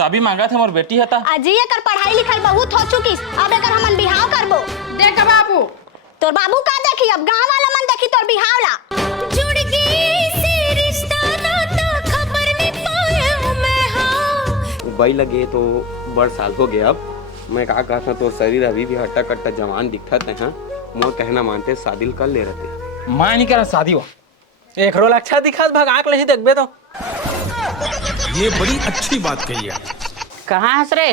चाबी मांगा थे मोर बेटी हता। अजी एकर पढ़ाई लिखाई बहुत हो चुकी, अब एकर हमन बिहाव करबो। देख बाबू, तोर बाबू का देखी, अब गांव वाला मन देखी तोर बिहाव ला। जुड़ गई से रिश्ता नाता, खबर नहीं पाया मैं हां। भाई लगे तो बड़ साल हो गया। अब मैं कहा था तो शरीर अभी भी हट्टा कट्टा जवान दिखत है। हाँ मोर कहना मानते शादी कर ले रहते। मैं नहीं करा शादी हो। एक रोल अच्छा दिखात भगाक ले ही देखबे तो। ये बड़ी अच्छी बात कही है। कहाँ है रे?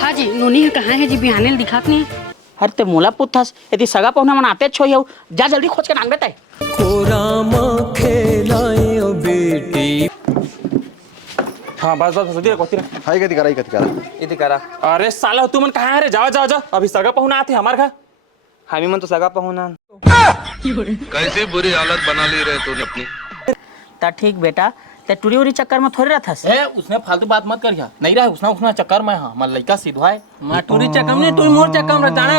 हाँ जी, नोनी है कहाँ है जी? बिहाने दिखात नहीं है। अरे ते मोला पुथस यदि सगा पहुना मन आते छोई हो, जा जल्दी खोज के नांग बेटे। हाँ बस बस सदी कोती रे। हाय कति करा इति करा। अरे साला तू मन कहाँ है रे? जाओ जाओ जाओ, अभी सगा पहुना आते हमार घर। हामी मन तो सगा पहुना। कैसी बुरी हालत बना ली रहे तूने अपनी। ता ठीक बेटा, ते टूरी उरी चक्कर में थोड़ी रहथस। ए उसने फालतू बात मत करिया, नहीं रहा उसना चक्कर में। हाँ मैं लड़का सीधा है। मैं टूरी चक्कर में, तू मोर चक्कर में जाना।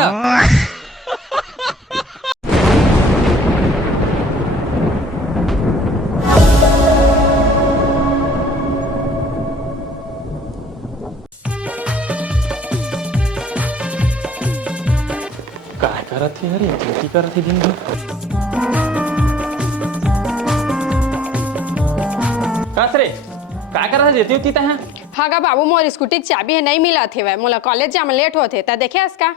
काय करत थी? अरे खेती करत थी दिन भर। कासरे काय करत जेती होती ता? हाँ गा बाबू, मोर स्कूटी की चाबी है नहीं मिला थे, मोला कॉलेज जाम लेट होते ता देखे इसका।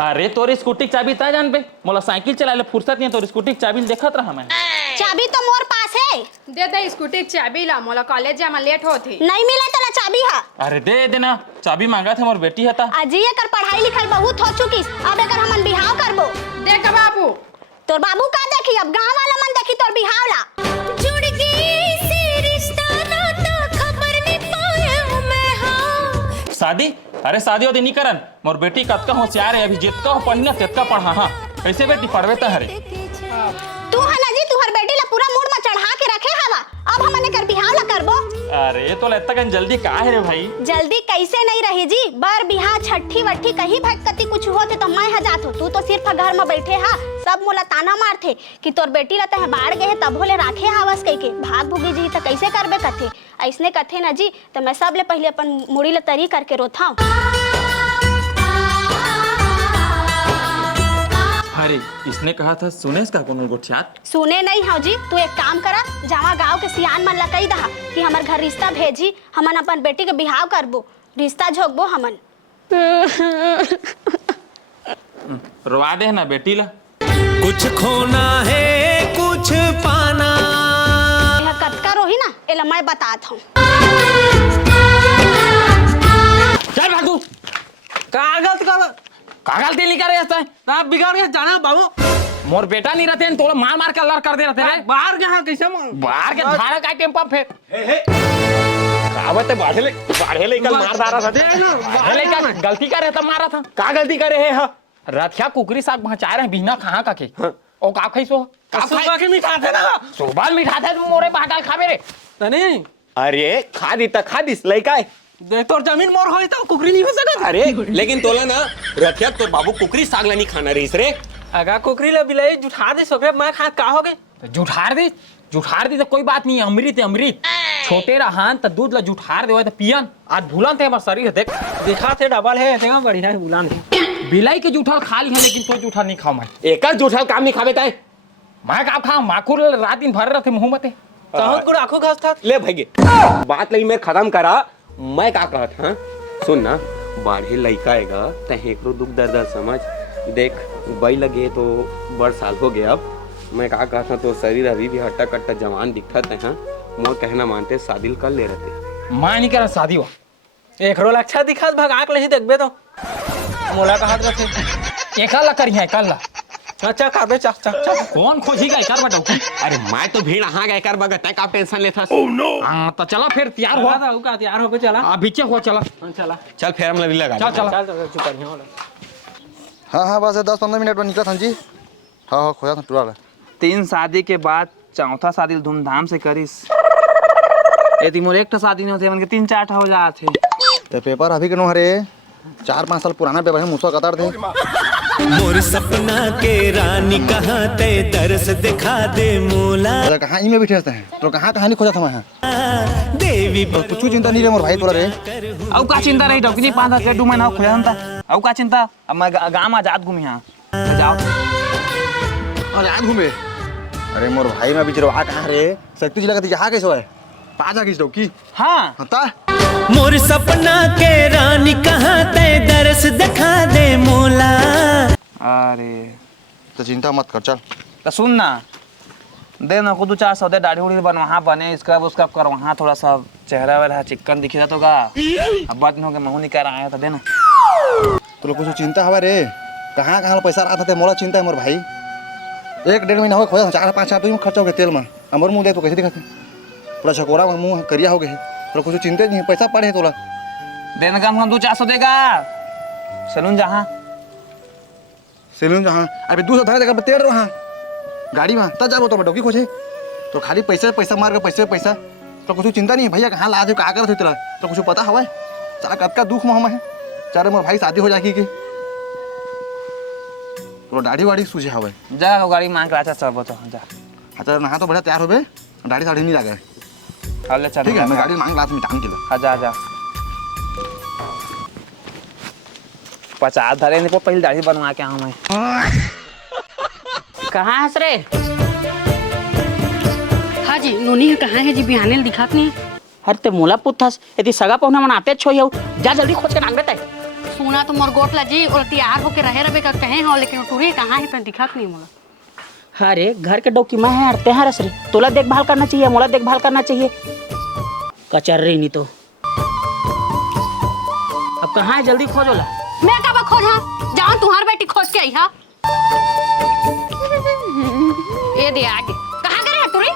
अरे तोरी स्कूटी की चाबी ता जान बे, मोला साइकिल चलाले फुर्सत नहीं। तोरी स्कूटी की चाबी देखत रहा मैं। चाबी तो मोर पास है। दे दे स्कूटी की चाबी ला, मोला कॉलेज जाम लेट होते। नहीं मिला तो ना चाबी हा। अरे दे देना, चाबी मांगा थे मोर बेटी हता। अजी एकर पढ़ाई लिखाई बहुत हो चुकी, अब एकर हमन बिहाव करबो। देख बाबू, तोर बाबू का देखी, अब गांव वाला मन देखी तोर बिहाव ला। जुड़ गई से रिश्ता नाता, खबर नहीं पाया मैं हां। शादी? अरे शादी वादी नहीं करन। मोर बेटी कतका होशियार है, अभी जितना हो पढ़ी ना तितना पढ़ा। हाँ कैसे बेटी पढ़वे ता हरे? तू है ना जी, तुहर बेटी ला पूरा मूड में चढ़ा के रखे हवा, अब हमन एकर बिहाव ला करबो। अरे तो लगता कि जल्दी का है रे भाई? जल्दी कैसे नहीं रही जी, बर बिहाव छठी वट्ठी कहीं भटकती कुछ होते तो मैं हजात हो। तू तो सिर्फ घर में बैठे हा, सब मोला ताना मारथे कि तोर बेटी ला तह बाढ़ गए तब होले राखे हावस कह के। भाग भुगी जी तो कैसे करबे कथे? ऐसने कथे ना जी, तो मैं सब ले पहले अपन मुड़ी ला तरी करके रोथाऊं। अरे इसने कहा था सुने इसका कोनो गोठियात? सुने नहीं हो जी, तू एक काम करा, जावा गांव के सियान मन ला कही दहा कि हमर घर रिश्ता भेजी, हमन अपन बेटी के बिहाव करबो, रिश्ता झोकबो हमन। रोवा दे ना बेटी ला। कुछ खोना है कुछ पाना। यह कतका रोही ना, एला मैं बतात हूँ। चल भागू। का गलती नहीं करे ऐसा? आप बिगाड़ के जाना बाबू। मोर बेटा नहीं रहते तो मार मार कर लड़ कर दे रहते रे। बाहर गया कैसे? बाहर के धारा का टेम्पा फेंक। कावत बाढ़े ले कल मार दारा था। बाढ़े ले का गलती करे तब मारा था। का गलती करे है? हां रथिया कुकरी साग बचा रहे बिना कहां का के। ओ का खइसो? का सुबह के मिठा थे ना, सुबह मिठा थे मोरे बाटल खाबे रे। नहीं अरे खा दी त खा दिस लइका है। देख तोर जमीन मोर होई तो कुकरी नहीं हो सकत। अरे लेकिन तोला ना रथिया तो बाबू कुकरी साग ला नहीं खाना रहीस रे। अगा कुकरी ला बिलाई जुठा दे सोकरे मैं खा का हो गए? जुठार दी तो कोई बात नहीं। अमृत है अमृत। छोटे रहान तो दूध ला जुठार देवा तो पियन। आज भूलन थे हमार शरीर देख दिखा थे डबल है, देखा बढ़िया है बुलान है। बिलाई के जूठल खा ली है, लेकिन तो जूठल नहीं खाओ मैं। एकर जूठल काम नहीं खावे ताए। मैं का खाऊं? माखुर रात दिन भर रहते मुंह में। बहुत गुड़ आंखों खास था। ले भाई बात लगी मैं खत्म करा। मैं का कहत हां सुन ना, बाढ़े लइका आएगा तहेकरो दुख दर्द समझ। देख भाई लगे तो बड़ साल हो गया। अब मैं का कहता तो शरीर अभी भी हट्टा कट्टा जवान दिखत है। हाँ मोर कहना मानते शादी कर ले रहते। मैं नहीं करा शादी हो। एक रोल अच्छा दिखात भगाक ले ही देखबे तो। मोला कहत रथे एक ला करिया कल ला। अच्छा खाबे चा चा चा। कौन खोजेगा एकर बटाऊ? अरे मैं तो भीड़ हाँ गए कर बगत है का टेंशन लेता। हां तो चला फिर तैयार हुआ था का तैयार होके चला। पीछे हुआ चला। चला चल फिर हम लगी लगा। चल चला चल चुप बढ़िया होला। हाँ बस 10-15 मिनट में निकलत हन जी। हाँ खोया था टूरा। 3 शादी के बाद चौथा शादी धूमधाम से करिस। यदि मोर एक शादी नहीं होते मन के 3-4 हो जाते। ते पेपर अभी के नो हरे 4-5 साल पुराना पेपर है, मुझसे कतार थे। मोर सपना के रानी कहाँ ते दरस दिखा दे मोला। कहाँ ई में बैठे हैं तो कहाँ कहानी खोजा था मैं। देवी बीवी कुछ चिंता नहीं रे मोर भाई तोला रे। अब का चिंता रही डॉक्टर जी 5 हजार डूमे ना खोया था। अब का चिंता अब मैं गांव में आजाद घूमी हां जाओ और आज घूमे। अरे मोर भाई मैं बिचरवा कहाँ रे शक्ति जिला का यहाँ कैसे है पाजा किस की हां हता मोर सपना के रानी कहाँ ते दरस दिखा दे मोला। अरे तो चिंता मत कर चल। तो सुन ना दे ना को 2-4 दे दाढ़ी उड़ी बन वहाँ बने इसका उसका कर वहाँ थोड़ा सा चेहरा वेरा चिकन दिखे तो का अब बात में हो गया महू निकाल आया था देना तो कुछ चिंता हवा रे कहाँ कहाँ पैसा रहा था मोला चिंता है मोर भाई 1-1.5 महीना हो खोया 4-5 हजार खर्चा हो गया तेल में अमर मुँह दे तो कैसे दिखाते थोड़ा चकोरा में मुँह करिया हो गए तो कुछ चिंता नहीं पैसा पड़े तोला देना का हम 2-4 देगा सलून जहाँ सैलून जहाँ अभी 200 धरा देगा तेल वहाँ गाड़ी में तब जाबो तो मैं डॉक्टर खोजे तो खाली पैसा मार के पैसा तो कुछ चिंता नहीं है भैया कहाँ ला दे का कर तेरा तो कुछ पता हवा चारा कब का दुख में हम है चारे मोर भाई शादी हो जाएगी कि तो दाढ़ी वाड़ी सूझे हवा जा गाड़ी मांग के अच्छा सब तो जा अच्छा नहा तो बढ़िया तैयार हो गए दाढ़ी साड़ी नहीं लगे चल चल ठीक है मैं गाड़ी मांग लात में टांग के लो हाँ जा जा 50 धरे नहीं पहले दाढ़ी बनवा के मैं कहाँ हंस रे? हाँ जी नोनी कहाँ है जी बिहाने दिखात नहीं। अरे ते मोला पुथस यदि सगा पहुना मन आते छो यौ जा जल्दी खोज के नांग देते। सुना तो मोर गोटला जी और तैयार होके रहे का कहे हो लेकिन टूरी कहाँ है पे दिखात नहीं मोला। अरे घर के डोकी मैं है हरते हैं रसरी तोला देखभाल करना चाहिए मोला देखभाल करना चाहिए कचर रही नहीं तो अब कहाँ है जल्दी खोजोला। मैं कब खोजा जाओ तुम्हार बेटी खोज के आई हा ये दे आगे कहाँ करे है तुरी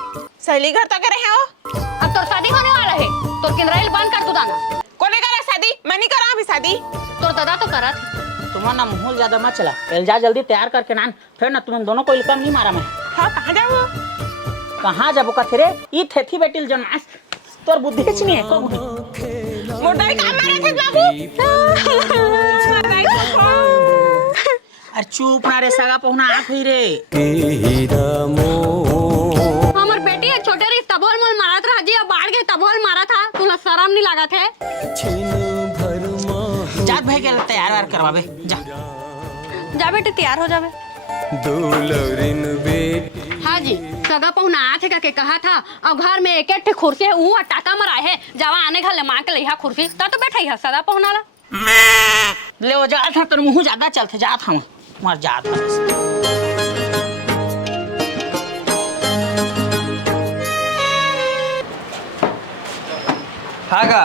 सहेली घर तक रहे हो अब तो शादी होने वाला है तो किनराइल बंद कर तू दाना कोने करा शादी मैं नहीं करा अभी शादी तो दादा तो करा थी तुम्हारा ना मुंह ज्यादा मत चला पहले जा जल्दी तैयार करके नान फिर ना तुम दोनों को इल्कम नहीं मारा मैं। हाँ कहाँ जाओ कहाँ जाबो का थे रे ई थेथी बेटिल जनास तोर बुद्धि कुछ नहीं है को मोटाई कहाँ मारे थे बाबू अरे चुप ना रे सगा पहुना आँख हुई रे हमार बेटी है छोटे रे तबोल मोल मारा था जी अब बाढ़ गए तबोल मारा था तुला शर्म नहीं लगा थे जात भाई के तैयार वार करवाबे जा जा बेटे तैयार हो जावे हाँ जी सगा पहुना आथे का के कहा था अब घर में एक कुर्सी है वो टाका मरा है जावा आने घर ले मां के लिया कुर्सी ता तो बैठा है सगा पहुना ला ले वो जा था तेरे मुंह ज्यादा चलते जात हम मर जात हाँ का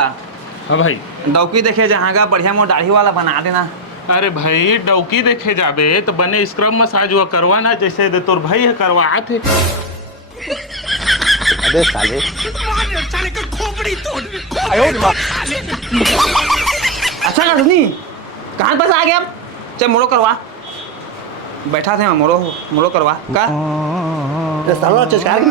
हाँ भाई डौकी देखे जहाँ का बढ़िया मोर दाढ़ी वाला बना देना। अरे भाई डौकी देखे जाबे तो बने स्क्रब मसाज हुआ करवाना जैसे दे तोर भाई है करवा थे। अबे साले अच्छा कर सुनी कहाँ पास आ गया अब चल मोड़ो करवा बैठा थे मोड़ो मोड़ो करवा का साला चस्कार की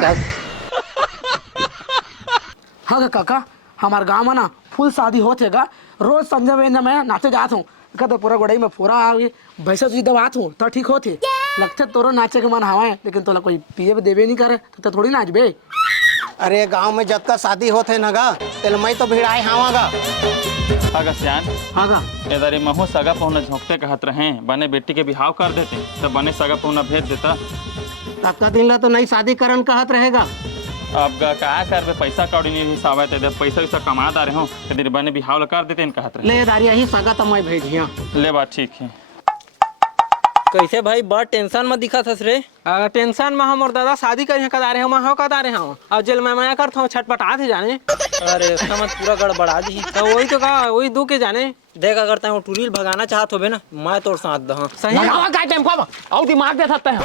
हाँ काका हमारे गांव में ना फुल शादी होते गा रोज संजय में मैं नाचे जात हूँ कहते पूरा गोड़ाई में पूरा आ गई भैंसा तुझी दबात हूँ तो ठीक होती लगते तोरो नाचे के मन हवा है लेकिन तोला कोई पिए देवे नहीं करे तो थोड़ी नाच बे। अरे गांव में जब का शादी होते न गा तेल मैं तो भिड़ाए हवा गा अगर सियान हाँ गा इधर महू सगा पहुना झोंकते कहत रहे बने बेटी के बिहाव कर देते तो बने सगा पहुना भेज देता तब का दिन ला तो नई शादी करन कहत रहेगा। अब क्या कर पैसा कौड़ी नहीं हिसाब है पैसा वैसा कमा रहे हो इधर बने बिहाव कर देते इन कहत रहे ले दारिया ही सगा तो मैं भेजिया ले बात ठीक है। कैसे भाई बड़ टेंशन में दिखा था रे टेंशन में हम और दादा शादी कर कदा रहे हम हो कदा रहे हम अब जेल में मैं करता हूँ छटपटा थे जाने अरे समझ पूरा गड़बड़ा दी तो वही तो कहा वही दू के जाने देखा करता हूँ टूरिल भगाना चाहत हो ना मैं तोड़ साथ दहा सही और दिमाग दे सकते हैं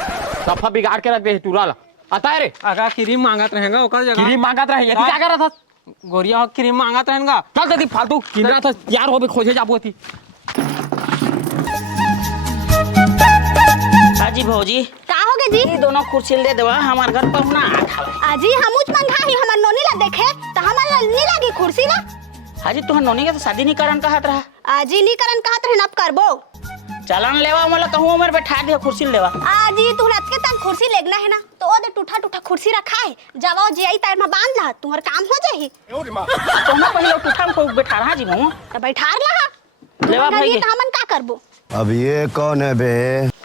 सफा बिगाड़ के रख दे टूरा आता है रे आगा क्रीम मांगत रहेगा ओकर जगह क्रीम मांगत रहे ये क्या कर रहा था गोरिया क्रीम मांगत रहेगा चल जल्दी फालतू किन रहा था यार हो भी खोजे जाबो थी। हाजी भौजी का हो गए जी ये दोनों कुर्सी दे देवा हमार घर पर ना आजी हमूच मंगा ही हमर नोनी ला देखे तो हमर नहीं लगी कुर्सी ना। हाजी तुहर नोनी के तो शादी नहीं करन कहत रहा आजी नहीं करन कहत रहे अब करबो चलन लेवा मोला कहूँ उमर बैठा दे कुर्सी लेवा आजी तू रात के तक कुर्सी लेगना है ना तो ओदे टूटा टूटा कुर्सी रखा है जावा जे आई तार में बांध ला तुम्हार काम हो जाही तो ना पहले टूटा को बैठा रहा जी मैं तो बैठार ला लेवा भाई के। हमन का करबो अब ये कौन है बे?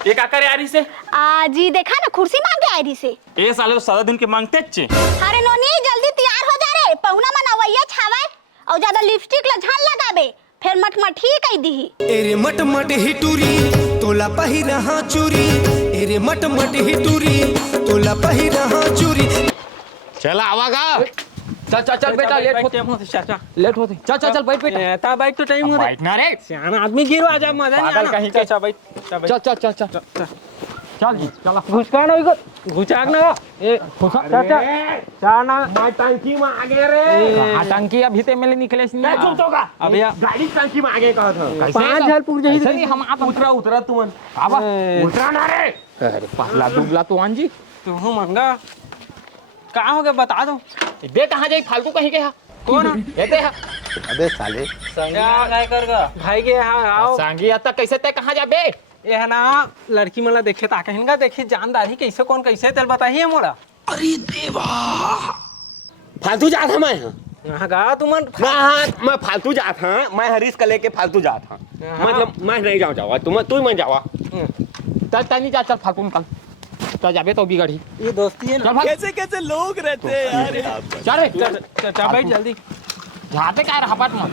ये का करे यारी से आजी देखा ना कुर्सी मांगे आई रही से ए साले तो सादा दिन के मांगते चे अरे नोनी जल्दी तैयार हो जा रे पहुना मन अवैया छावे और ज्यादा लिपस्टिक ला झाल लगाबे फिर मटमठी कह दीही एरे मट मट हिटूरी तोला पहिरहा चूरी एरे मट मट हिटूरी तोला पहिरहा चूरी। चला आवागा चल चल चल बेटा लेट होते हैं चाचा लेट होते चल चल चल बैठ बेटा ता बाइक तो टाइम होता बैठना रे सियाना आदमी गिरो आ जा मजा नहीं पागल आना कहीं के। चल बैठ चल चल चल चल चल जी चला घुसका ना इको घुचाक ना ए चाचा चाना मैं टंकी में आगे रे टंकी अभी ते मेले निकले सी मैं चुप तो का अभी गाड़ी टंकी में आगे कहा था 5000 पूर जाही नहीं हम आप उतरा उतरा तुमन आवा उतरा ना रे अरे पहला दुबला तो आंजी तू महंगा कहाँ हो गया बता दो दे कहां जाई फालतू कहीं के कौन ये दे अबे साले संगा काय करगा भाई के यहाँ आओ सांगी आता कैसे ते कहां जाबे ये है ना लड़की मला देखे ता कहिनगा देखी जानदारी कैसे कौन कैसे तेल बताइए मोला फालतू जात है मैं यहाँ गा तुमन मैं फालतू जात हां मैं हरीश का लेके फालतू जात हां मतलब मैं नहीं जाऊँ तुम तू मन जावा चल तनी जा चल फालतू निकल चल जाबे तो बिगड़ी ये दोस्ती है ना कैसे कैसे लोग रहते हैं यार यहाँ पर। चल रे चाचा बैठ जल्दी जाते का हपट मत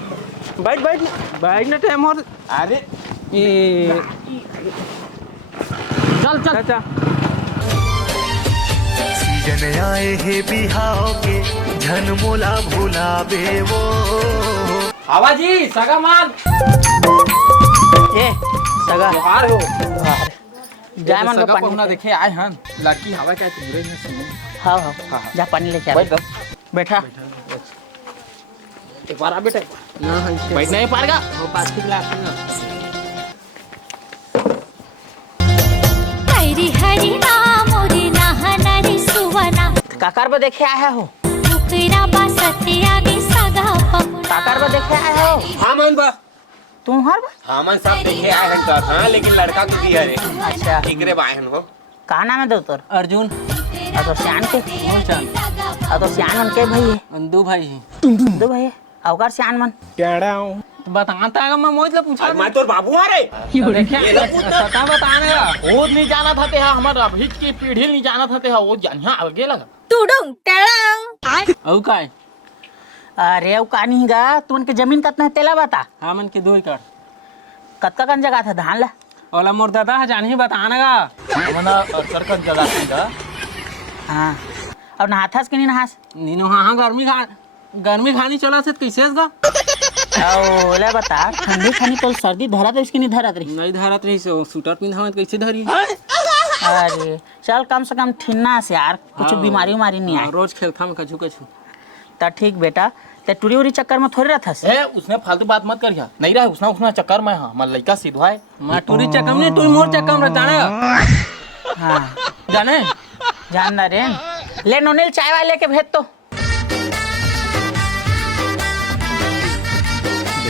बैठ बैठ बैठ ना टाइम और अरे ये चल चल चाचा सीजन आए हे बिहाव के झन मोला भुलावे वो आवाजी सगा मान ए सगा बाहर हो जाय मन सगा पानी पहुना देखे आए हन लड़की हवा क्या तुमरे में सुनो हाँ हाँ जा पानी लेके आ बैठा एक बार आ बेटा ना है बैठ नहीं पाएगा वो पास की क्लास में हरी हरी राम रे नहना रे सुवना काकर बा देखे आया हो मुकरा बा सतिया गे सगा पहुना काकर बा देखे आया हो हाँ मन बा तुम हर बा हाँ मन सब देखे आए हैं तो हाँ लेकिन लड़का तो भी है रे अच्छा एकरे बाहन हो कहा नाम है दोतर अर्जुन और तो श्यान के कौन चाल और तो श्यान मन के भाई है अंदू भाई है दो भाई है अवकार श्यान मन केड़ा हूँ बताता है मैं मोहित ले पूछा मैं तोर बाबू आ रे सता बताने का वो नहीं जाना था ते हमार अभी की पीढ़ी नहीं जाना था ते वो जानिया आगे लगा टुडुंग टेड़ंग औ काय अरे वो कहानी गा तुमन के जमीन कितना तेला बता हाँ मन के 2 एकड़ कत्का कन जगह था धान ला ओला मोर दादा है जानी बताने का मना सरकन जगह था हाँ और नहाथास कि नहीं नहास नीनो हाँ गर्मी खानी चला से कैसे गा ओला बता ठंडी खानी तो सर्दी धरा तो इसकी नहीं धरत रही नहीं धरत रही से स्वेटर पिंधावत कैसे धरी अरे चल कम से कम ठिन्ना से यार कुछ बीमारी उमारी नहीं आए रोज खेलता में कछु कछु तो ठीक बेटा ते टूरी उरी चक्कर में थोड़ी रहता ए उसने फालतू बात मत करिया नहीं रहा उसना चक्कर में हां मैं लड़का सीधा है मैं टूरी चक्कर में तू मोर चक्कर में जाने हाँ जाने जानना रे ले नोनील चाय वाले लेके भेज तो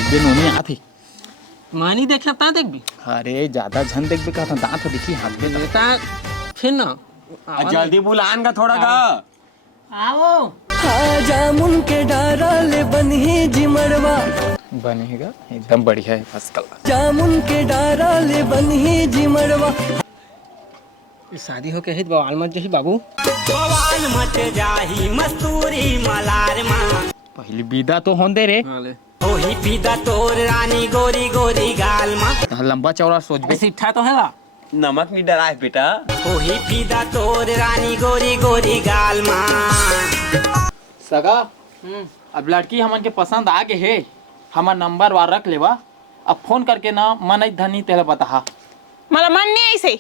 देख नोनी आती मानी देख लगता देख भी अरे ज्यादा झन देख भी कहा था दांत देखी हाथ पे देता फिर ना जल्दी बुलान का थोड़ा का आओ जामुन के डाराले बनी जिमड़वा बनेगा एकदम बढ़िया है फर्स्ट क्लास जामुन के डाराले बनी जिमड़वा शादी हो के हित बवाल मत जही बाबू बवाल मच जाही मस्तूरी मलार मां पहली विदा तो होंदे रे ओही पीदा तोर रानी गोरी गोरी गाल मां लंबा चौड़ा सोच बे सिट्ठा तो हैगा नमक नहीं डरा है बेटा ओही पीदा तोर रानी गोरी गोरी गाल मां सगा अब लड़की हमन के पसंद आ गए है हमार नंबर वार रख लेवा अब फोन करके ना मन धनी तेल बता मला मन नहीं ऐसे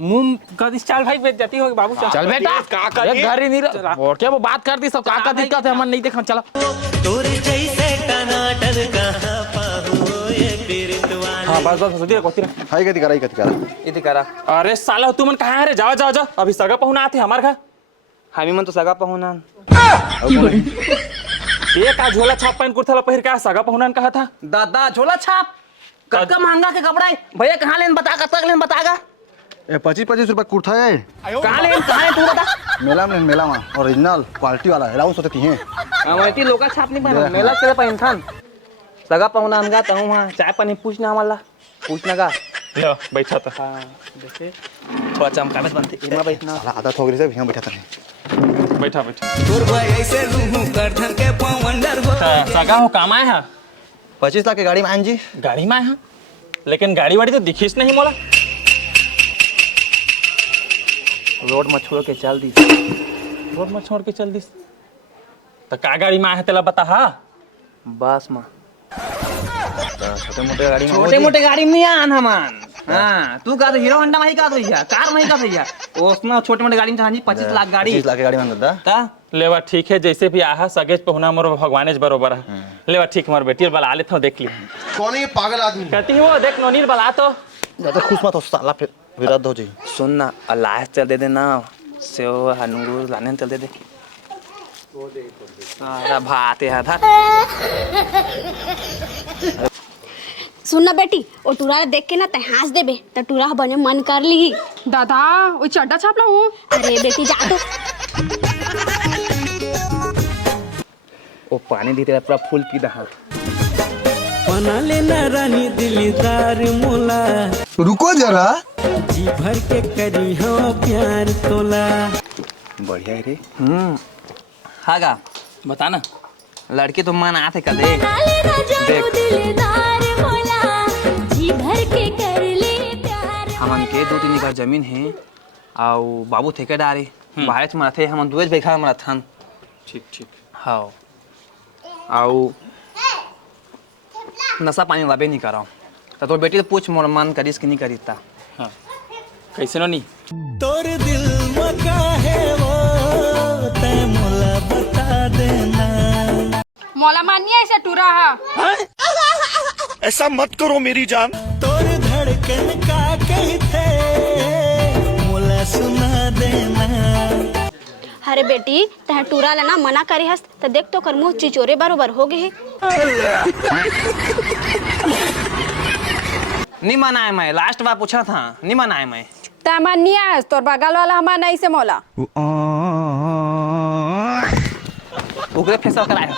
मुंह का दिस चाल भाई बेच जाती होगी बाबू चल बेटा का कर एक घर ही नहीं रहा और क्या वो बात करती सब का दिक्कत है हमन नहीं देखा चला तोर जैसे टनाटन कहां पाहु ये पीरतवान हां बस सोचिए कोती हाई गति करा इति करा अरे साला तू मन कहां है रे जाओ जाओ जाओ अभी सगा पहुना आते हमार घर हामी मन तो सगा पहुना ये का झोला छाप पहन कुर्ता पहिर का सगा पहुना कहा था दादा झोला छाप कक्का महंगा के कपड़ा है भैया कहाँ लेन बता कब तक लेन बतागा 25-25 रुपए कुर्ता है कहाँ लेन कहाँ है तू बता मेला में ओरिजिनल क्वालिटी वाला है राउंड सोचती हैं हमारी लोका छाप नहीं पहना मेला से पहन थान सगा पहुना हमगा तो वहाँ चाय पानी पूछना वाला पूछना का लो बैठा था जैसे थोड़ा चमकावे बनते इमा बैठना साला आदत हो गई से यहाँ बैठा था बैठा बैठा हाँ, सगा हो काम आए है 25 लाख की गाड़ी में आन जी गाड़ी में आए हैं लेकिन गाड़ी वाड़ी तो दिखीस नहीं मोला रोड में छोड़ के चल दी रोड में छोड़ के चल दी तो का गाड़ी में आए है तेला बता हा बस माँ छोटे मोटे गाड़ी में छोटे मोटे गाड़ी में आन हमान हाँ तू का तो हीरो होंडा में ही का तो भैया कार में ही का भैया उसमें छोटे मोटे गाड़ी में हाँ जी 25 लाख गाड़ी 25 लाख की गाड़ी में दादा ता लेवा ठीक है जैसे भी आहा सगेज पे होना मोर भगवानेज बरोबर है लेवा ठीक मोर बेटी बला लेता हूँ देख ली कौन है ये पागल आदमी कहती हो देख नोनीर बला तो ज्यादा खुश मत हो साला फिर विरोध हो जाए सुन ना अल्लाह चल दे देना सेव हनुर लाने चल दे दे सारा भाते है था सुन ना बेटी ओ टूरा देख के ना ते हंस देबे त टूरा बने मन कर ली दादा वो चड्डा छापला वो अरे बेटी जा तो वो पानी दी तेरा पूरा फूल पी रहा बना लेना रानी दिलदार मोला रुको जरा जी भर के करी हो प्यार तोला बढ़िया है रे हाँ गा बता ना लड़की तो मन आते कर देख हमन के 2-3 एकड़ जमीन है और बाबू ठेके डारे बाहर से मरथे हमन दुएज बेखा मरथन ठीक ठीक हाँ और नशा पानी लबे नहीं कराओ तो तोर बेटी तो पूछ मोर मन करिस कि नहीं करीता हाँ कैसे नो नहीं तोर दिल मका है वो तै मोला बता देना मोला मानिए ऐसे टूरा हा ऐसा मत करो मेरी जान तोर धड़कन का कहते मोला सुना देना अरे बेटी तह टूरा लेना मना करे हस त देख तो कर मुंह चिचोरे बरोबर हो गए नहीं मनाए मैं लास्ट बार पूछा था नहीं मनाए मैं ता मानिए आज तोर बगल वाला हमार नहीं से मोला उगरे फेसल कराए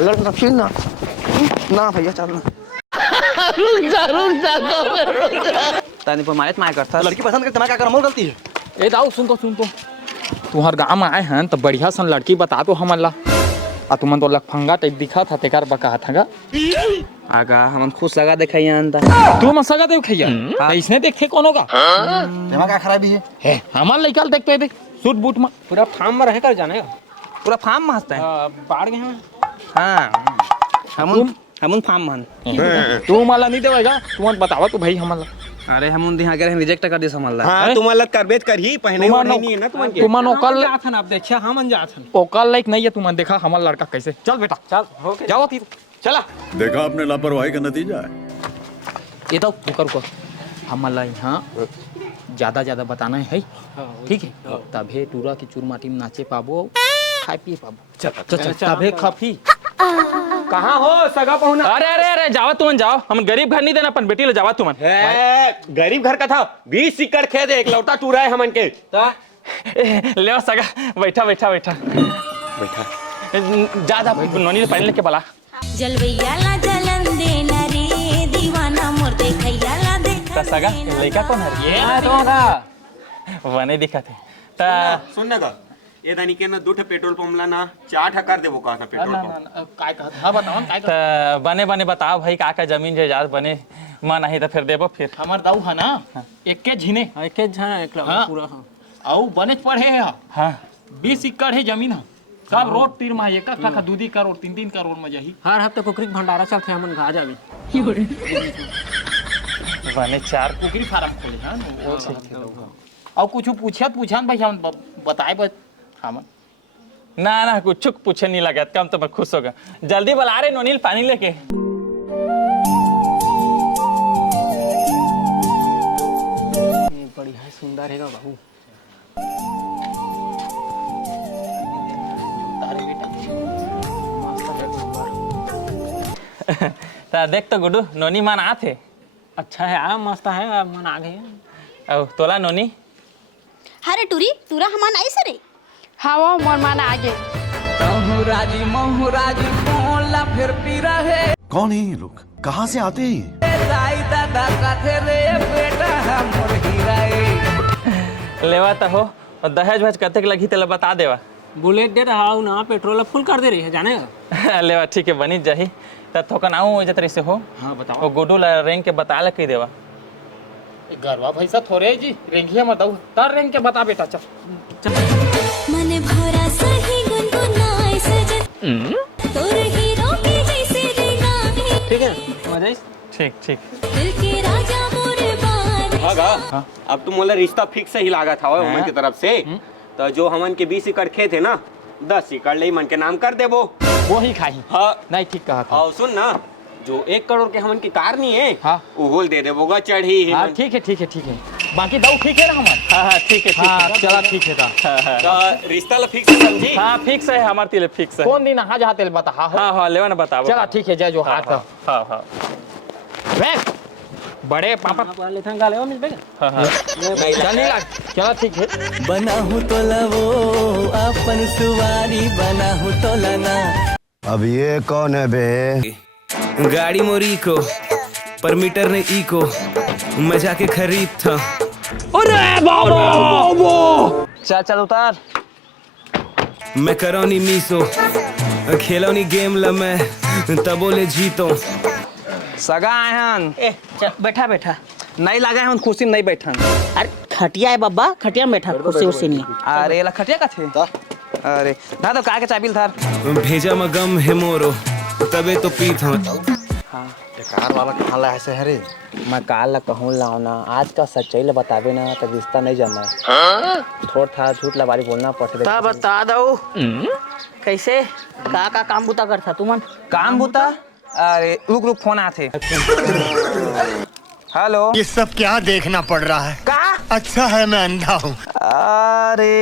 लड़का फिर ना भैया चल ना तानी पर मारे मार करता लड़की पसंद करते मैं क्या करूं मोर गलती है ए दाऊ सुन तो तुहर गाँव में आए हैं तो बढ़िया सन लड़की बता तो हमन ला आ तुमन तो लखफंगा टाइप दिखा था तेकार बका था आगा हम खुश लगा देखा अंदर तू मन सगा देव खैया इसने देखे कौन होगा तेमा क्या खराबी है हमन लइका देख पे देख सूट बूट में पूरा फार्म में रह कर जाने पूरा फार्म में हंसता है बाढ़ गए हैं हाँ हम फार्म में तू माला नहीं देवेगा तू बतावा तू भाई हमन ला अरे हम उन यहाँ करे रिजेक्ट कर दी समझ हाँ तुम्हारा करबेज कर ही पहने वाला नहीं है ना तुम्हारे तुमन ओकल आथन आप देखिए हम जाथन ओकल लाइक नहीं है तुमन देखा हमर लड़का कैसे चल बेटा चल जाओ तीर चला देखा आपने लापरवाही का नतीजा है ये तो रुको हमर ला यहाँ ज्यादा बताना है ठीक है तभे टूरा की चूर माटी में नाचे पाबो खाए पिए पाबो चल तभे खफी कहाँ हो सगा पहुना अरे जाओ तुमन जाओ हम गरीब घर नहीं देना अपन बेटी ले जावा तुमन गरीब घर का था 20 सिक्कड़ खेद एक लौटा टूरा है हमन के ले सगा बैठा जा नोनी ने पहले लेके बला जलवैया ला जलन देना रे दीवाना मोर देखैया ला देख सगा लड़का कौन है ये तो वने दिखा थे ता सुन ना ये दानी के ना 2 पेट्रोल पंप ला ना 4 ठकर देबो का था पेट्रोल पंप काय कहत हां बताओ काय कहत बने बताओ भाई का जमीन जायदाद बने मन नहीं तो फिर देबो फिर हमार दाऊ है ना एक के झिने एक पूरा औ बने पढ़े है हां 20 एकड़ है जमीन है सब रोड तीर में 1 लाख 2 करोड़ 3 करोड़ में जाही हर हफ्ते कुकरी भंडारा चलते हमन घा जावी बने 4 कुकरी फार्म खोले हां और कुछ पूछन भाई हम बताए हमन ना कुछ पूछे नहीं लगा कम तो मैं खुश होगा जल्दी बुला रहे नोनील पानी लेके बढ़िया सुंदर है बाबू ता देख तो गुड्डू नोनी मान आथे अच्छा है आ मस्त है मन आ गए अब तोला नोनी अरे टूरी तूरा हमान आई सरे हाँ वो मोर मन आगे कौन है ये लोग कहाँ से आते हैं लेवा तो हो और दहेज वहेज कते के लगी तेला बता देवा बुलेट दे रहा हूँ ना पेट्रोल फुल कर दे रही है जाने लेवा ठीक है बनी जाही त थोकन आऊं वजह तरी से हो हाँ बताओ वो गुड्डू ला रेंग के बता ले कही देवा गरवा भैसा थोड़े जी रेंगिया मत तर रेंग के बता बेटा चल मन भरा सही गुनगुनाए सजन तोर हीरो के जैसे रेंगाए ठीक है मजा ठीक ठीक दिल के राजा मोरे बार हाँ अब तुम बोला रिश्ता फिक्स ही लागा था हमन की तरफ से तो जो हमन के 20 एकड़ खेत है ना 10 एकड़ ले मन के नाम कर देबो वो ही खाई हाँ नहीं ठीक कहा था और सुन ना जो 1 करोड़ के हमन की कार नहीं है हाँ वो होल दे देबोगा चढ़ी ही हाँ ठीक है ठीक है ठीक है बाकी दाऊ ठीक है ना हमार हाँ ठीक है हाँ चला ठीक है तो रिश्ता ला फिक्स समझी हाँ फिक्स है हमारे तिले फिक्स है कौन दिन हाँ जहाँ तेल बता हाँ हाँ हाँ लेवा ना बताओ चला ठीक है जय जो हाथ हाँ हाँ वे बड़े पापा हाँ हाँ चल नहीं लग चला ठीक है बना हूँ तो लवो अपन सुवारी बना हूँ तो लना। अब ये कौन है बे गाड़ी मोरी को पर मीटर ने ई को मैं जाके खरीद था। चल चल उतार मैं करौनी मीसो खेलौनी गेम ला मैं तब बोले जीतो। सगा आए हन ए चल बैठा बैठा नहीं लगा है कुर्सी में नहीं बैठन अरे खटिया है बाबा खटिया में बैठा कुर्सी उर्सी नहीं अरे ला खटिया का थे अरे धा तो का के चाबिल थार भेजा में गम है मोरो तबे तो पीत हूँ। कार वाला कहाँ ला ऐसे है रे मैं काल ला कहूँ लाओ ना आज का सच्चाई ला बतावे ना तो रिश्ता नहीं जमा है थोड़ा था झूठ ला बारी बोलना पड़ते ता बता दो कैसे का काम बुता करता तू मन काम बुता अरे रुक रुक फोन आते हेलो ये सब क्या देखना पड़ रहा है का अच्छा है मैं अंधा हूँ अरे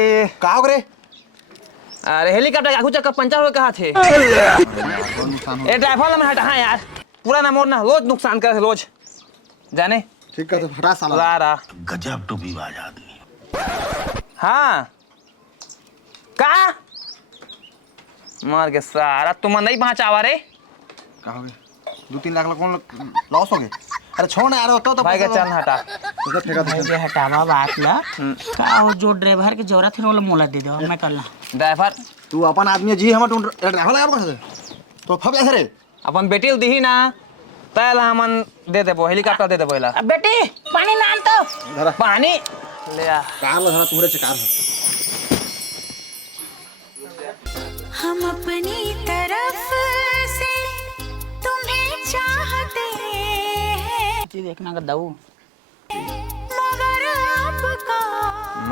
कहाँ हो रे अरे हेलीकॉप्टर आगू चक्कर पंचर हुए कहाँ थे ए ड्राइवर में हटा हाँ यार पूरा ना मोड़ना रोज नुकसान कर रोज जाने ठीक है तो हटा साला ला रहा गजब टूबीबाज आदमी हाँ का मर गया सारा तुम नहीं पहुंचावा रे कहाँ हो गए 2-3 लाख कौन लॉस हो गए अरे छोड़ ना यार होता तो भाई का चल हटा तो फेंका दे ये हटावा बात ला का हो जो ड्राइवर के जरूरत है वो मोला दे दो मैं कर ला ड्राइवर तू अपन आदमी जी हम ड्राइवर लगा कैसे तो फब ऐसे रे अपन बेटी दी ना तैला हमन दे देबो हेलीकॉप्टर दे देबो इला बेटी पानी ना तो पानी ले आ कार लो तुम्हारे चकार है हम अपनी तरफ से तुम्हें चाहते हैं देखना का दाऊ मगर आपका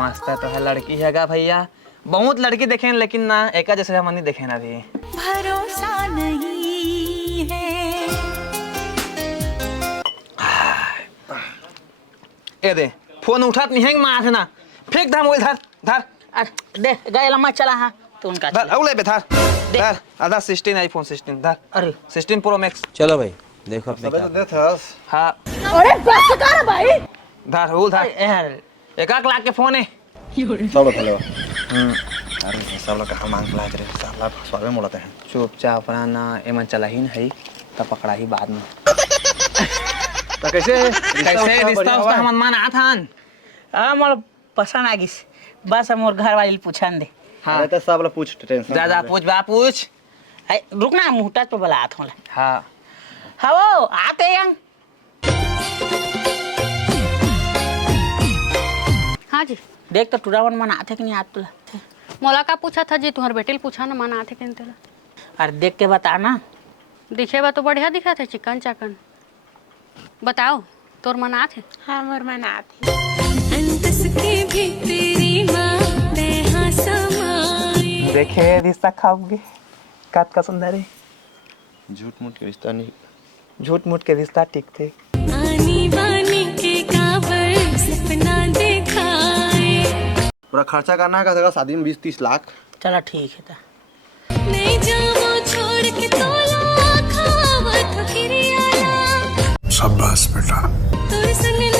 मस्त है तो है लड़की हैगा भैया बहुत लड़की देखे लेकिन ना एक जैसे हम नहीं देखे ना भी भरोसा नहीं है। ए दे फोन उठात नहीं हैंग मार ना फेंक धा मोबाइल धर धर दे गए लम्बा चला हाँ तो उनका धर औले बे धर धर आधा 16 आईफोन 16 धर अरे 16 प्रो मैक्स चलो भाई देखो अपने सबे तो दे थस हाँ अरे बस कर भाई धर होल धर एक लाख के फोन है सब लोग चलेगा अरे सब लोग कहाँ मांग पड़ा रे साला स्वागत मोड़ते हैं चुपचाप रहना एमन चला ही नहीं तब पकड़ा ही बाद में तो कैसे रिश्ता उसका हमन मान आथन हाँ मोर पसंद आ गिस बस हम और घर वाली पूछन दे अरे तो सब लोग पूछ टेंशन जा जा पूछ बा पूछ रुकना मुहटा पे बोला हाथ होला हाँ हाँ वो आते यंग हाँ जी देख तो टूरावन मन आते कि नहीं आते तुला मोला का पूछा था जी तुम्हारे बेटी पूछा ना मन आते के तेला अरे देख के बता ना दिखे बा तो बढ़िया दिखा थे चिकन चाकन बताओ तोर मन आते हाँ मोर मन आते अंतस के भीतरी माते हाँ समाए देखे रिश्ता खाओगे काट का सुंदर है झूठ मूठ के रिश्ता नहीं झूठ मूठ के रिश्ता ठीक थे आनी बानी के काबर सपना दिखाए पूरा खर्चा करना है का शादी में 20-30 लाख चला ठीक है नहीं जाओ छोड़ के तो लाखा वो तो किरिया शाबाश बेटा। तू सुन